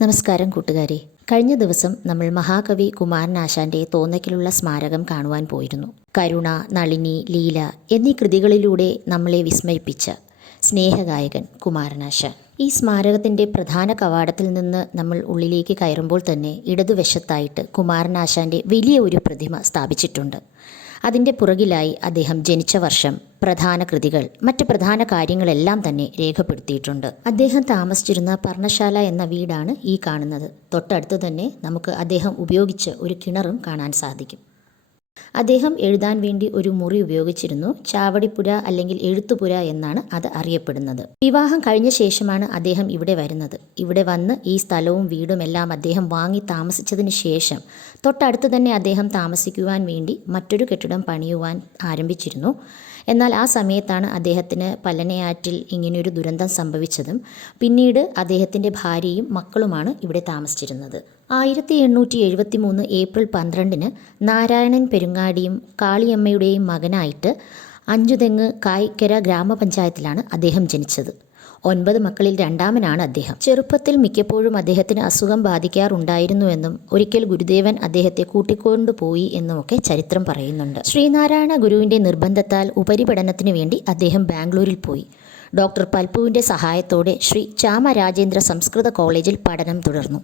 നമസ്കാരം കൂട്ടുകാരെ. കഴിഞ്ഞ ദിവസം നമ്മൾ മഹാകവി കുമാരനാശാന്റെ തോന്നക്കിലുള്ള സ്മാരകം കാണുവാൻ പോയിരുന്നു. കരുണ നളിനി ലീല എന്നീ കൃതികളിലൂടെ നമ്മളെ വിസ്മയിപ്പിച്ച സ്നേഹഗായകൻ കുമാരനാശാൻ. ഈ സ്മാരകത്തിന്റെ പ്രധാന കവാടത്തിൽ നിന്ന് നമ്മൾ ഉള്ളിലേക്ക് കയറുമ്പോൾ തന്നെ ഇടതുവശത്തായിട്ട് കുമാരനാശാന്റെ വലിയ ഒരു പ്രതിമ സ്ഥാപിച്ചിട്ടുണ്ട്. അതിന്റെ പുറകിലായി അദ്ദേഹം ജനിച്ച വർഷം പ്രധാന കൃതികൾ മറ്റ് പ്രധാന കാര്യങ്ങളെല്ലാം തന്നെ രേഖപ്പെടുത്തിയിട്ടുണ്ട്. അദ്ദേഹം താമസിച്ചിരുന്ന പർണശാല എന്ന വീടാണ് ഈ കാണുന്നത്. തൊട്ടടുത്ത് തന്നെ നമുക്ക് അദ്ദേഹം ഉപയോഗിച്ച ഒരു കിണറും കാണാൻ സാധിക്കും. അദ്ദേഹം എഴുതാൻ വേണ്ടി ഒരു മുറി ഉപയോഗിച്ചിരുന്നു. ചാവടിപ്പുര അല്ലെങ്കിൽ എഴുത്തുപുര എന്നാണ് അത് അറിയപ്പെടുന്നത്. വിവാഹം കഴിഞ്ഞ ശേഷമാണ് അദ്ദേഹം ഇവിടെ വരുന്നത്. ഇവിടെ വന്ന് ഈ സ്ഥലവും വീടും എല്ലാം അദ്ദേഹം വാങ്ങി താമസിച്ചതിന് ശേഷം തൊട്ടടുത്ത് തന്നെ അദ്ദേഹം താമസിക്കുവാൻ വേണ്ടി മറ്റൊരു കെട്ടിടം പണിയുവാൻ ആരംഭിച്ചിരുന്നു. എന്നാൽ ആ സമയത്താണ് അദ്ദേഹത്തിന് പല്ലനയാറ്റിൽ ഇങ്ങനെയൊരു ദുരന്തം സംഭവിച്ചതും. പിന്നീട് അദ്ദേഹത്തിന്റെ ഭാര്യയും മക്കളുമാണ് ഇവിടെ താമസിച്ചിരുന്നത്. ആയിരത്തി എണ്ണൂറ്റി എഴുപത്തി മൂന്ന് ഏപ്രിൽ പന്ത്രണ്ടിന് നാരായണൻ പെരുങ്ങാടിയും കാളിയമ്മയുടെയും മകനായിട്ട് അഞ്ചുതെങ്ങ് കായ്ക്കര ഗ്രാമപഞ്ചായത്തിലാണ് അദ്ദേഹം ജനിച്ചത്. ഒൻപത് മക്കളിൽ രണ്ടാമനാണ് അദ്ദേഹം. ചെറുപ്പത്തിൽ മിക്കപ്പോഴും അദ്ദേഹത്തിന് അസുഖം ബാധിക്കാറുണ്ടായിരുന്നുവെന്നും ഒരിക്കൽ ഗുരുദേവൻ അദ്ദേഹത്തെ കൂട്ടിക്കൊണ്ടുപോയി എന്നുമൊക്കെ ചരിത്രം പറയുന്നുണ്ട്. ശ്രീനാരായണ ഗുരുവിന്റെ നിർബന്ധത്താൽ ഉപരിപഠനത്തിനു വേണ്ടി അദ്ദേഹം ബാംഗ്ലൂരിൽ പോയി. ഡോക്ടർ പൽപുവിന്റെ സഹായത്തോടെ ശ്രീ ചാമരാജേന്ദ്ര സംസ്കൃത കോളേജിൽ പഠനം തുടർന്നു.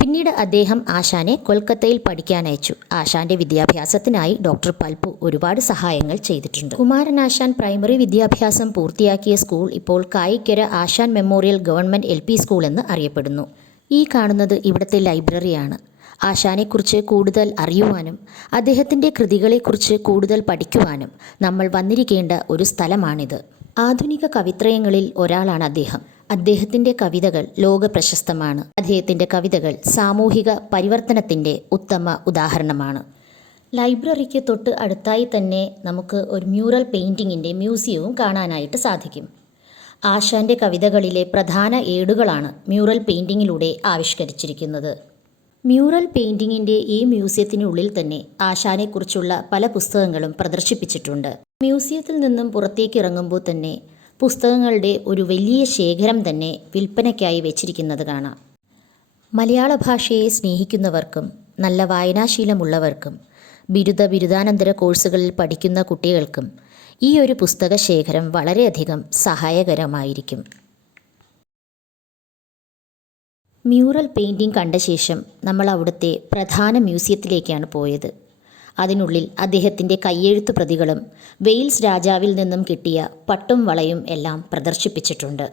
പിന്നീട് അദ്ദേഹം ആശാനെ കൊൽക്കത്തയിൽ പഠിക്കാനയച്ചു ആശാന്റെ വിദ്യാഭ്യാസത്തിനായി ഡോക്ടർ പൽപു ഒരുപാട് സഹായങ്ങൾ ചെയ്തിട്ടുണ്ട്. കുമാരൻ ആശാൻ പ്രൈമറി വിദ്യാഭ്യാസം പൂർത്തിയാക്കിയ സ്കൂൾ ഇപ്പോൾ Kayikkara Asan memorial government L school എന്ന് അറിയപ്പെടുന്നു. ഈ കാണുന്നത് ഇവിടുത്തെ ലൈബ്രറിയാണ്. ആശാനെക്കുറിച്ച് കൂടുതൽ അറിയുവാനും അദ്ദേഹത്തിന്റെ കൃതികളെക്കുറിച്ച് കൂടുതൽ പഠിക്കുവാനും നമ്മൾ വന്നിരിക്കേണ്ട ഒരു സ്ഥലമാണിത്. ആധുനിക കവിത്രയങ്ങളിൽ ഒരാളാണ് അദ്ദേഹം. അദ്ദേഹത്തിന്റെ കവിതകൾ ലോക പ്രശസ്തമാണ് അദ്ദേഹത്തിന്റെ കവിതകൾ സാമൂഹിക പരിവർത്തനത്തിന്റെ ഉത്തമ ഉദാഹരണമാണ്. ലൈബ്രറിക്ക് തൊട്ട് അടുത്തായി തന്നെ നമുക്ക് ഒരു മ്യൂറൽ പെയിന്റിങ്ങിന്റെ മ്യൂസിയവും കാണാനായിട്ട് സാധിക്കും. ആശാന്റെ കവിതകളിലെ പ്രധാന ഏടുകളാണ് മ്യൂറൽ പെയിന്റിങ്ങിലൂടെ ആവിഷ്കരിച്ചിരിക്കുന്നത്. മ്യൂറൽ പെയിന്റിങ്ങിന്റെ ഈ മ്യൂസിയത്തിനുള്ളിൽ തന്നെ ആശാനെക്കുറിച്ചുള്ള പല പുസ്തകങ്ങളും പ്രദർശിപ്പിച്ചിട്ടുണ്ട്. മ്യൂസിയത്തിൽ നിന്നും പുറത്തേക്ക് ഇറങ്ങുമ്പോൾ തന്നെ പുസ്തകങ്ങളുടെ ഒരു വലിയ ശേഖരം തന്നെ വിൽപ്പനയ്ക്കായി വെച്ചിരിക്കുന്നത് കാണാം. മലയാള ഭാഷയെ സ്നേഹിക്കുന്നവർക്കും നല്ല വായനാശീലമുള്ളവർക്കും ബിരുദ ബിരുദാനന്തര കോഴ്സുകളിൽ പഠിക്കുന്ന കുട്ടികൾക്കും ഈ ഒരു പുസ്തക ശേഖരം വളരെയധികം സഹായകരമായിരിക്കും. മ്യൂറൽ പെയിന്റിംഗ് കണ്ട ശേഷം നമ്മൾ അവിടുത്തെ പ്രധാന മ്യൂസിയത്തിലേക്കാണ് പോയത്. അതിനുള്ളിൽ അദ്ദേഹത്തിന്റെ കയ്യെഴുത്ത് പ്രതികളും വെയിൽസ് രാജാവിൽ നിന്നും കിട്ടിയ പട്ടും വളയും എല്ലാം പ്രദർശിപ്പിച്ചിട്ടുണ്ട്.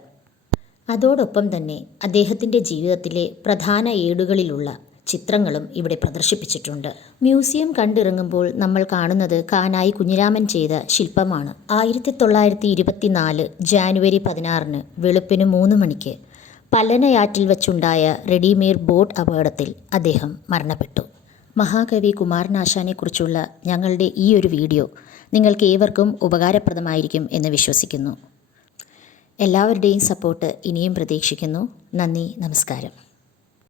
അതോടൊപ്പം തന്നെ അദ്ദേഹത്തിന്റെ ജീവിതത്തിലെ പ്രധാന ഏടുകളിലുള്ള ചിത്രങ്ങളും ഇവിടെ പ്രദർശിപ്പിച്ചിട്ടുണ്ട്. മ്യൂസിയം കണ്ടിറങ്ങുമ്പോൾ നമ്മൾ കാണുന്നത് കാനായി കുഞ്ഞിരാമൻ ചെയ്ത ശില്പമാണ്. ആയിരത്തി തൊള്ളായിരത്തി ഇരുപത്തിനാല് ജാനുവരി പതിനാറിന് വെളുപ്പിന് മൂന്ന് മണിക്ക് പല്ലനയാറ്റിൽ വച്ചുണ്ടായ റെഡിമീർ ബോട്ട് അപകടത്തിൽ അദ്ദേഹം മരണപ്പെട്ടു. മഹാകവി കുമാരനാശാനെക്കുറിച്ചുള്ള ഞങ്ങളുടെ ഈ ഒരു വീഡിയോ നിങ്ങൾക്ക് ഏവർക്കും ഉപകാരപ്രദമായിരിക്കും എന്ന് വിശ്വസിക്കുന്നു. എല്ലാവരുടെയും സപ്പോർട്ട് ഇനിയും പ്രതീക്ഷിക്കുന്നു. നന്ദി നമസ്കാരം.